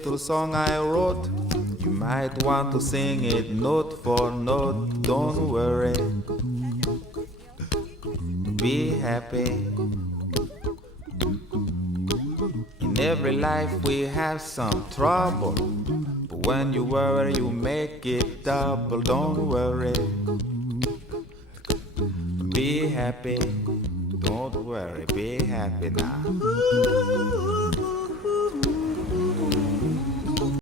little song I wrote. You might want to sing it note for note. Don't worry, be happy. In every life we have some trouble, but when you worry you make it double. Don't worry, be happy. Don't worry, be happy now.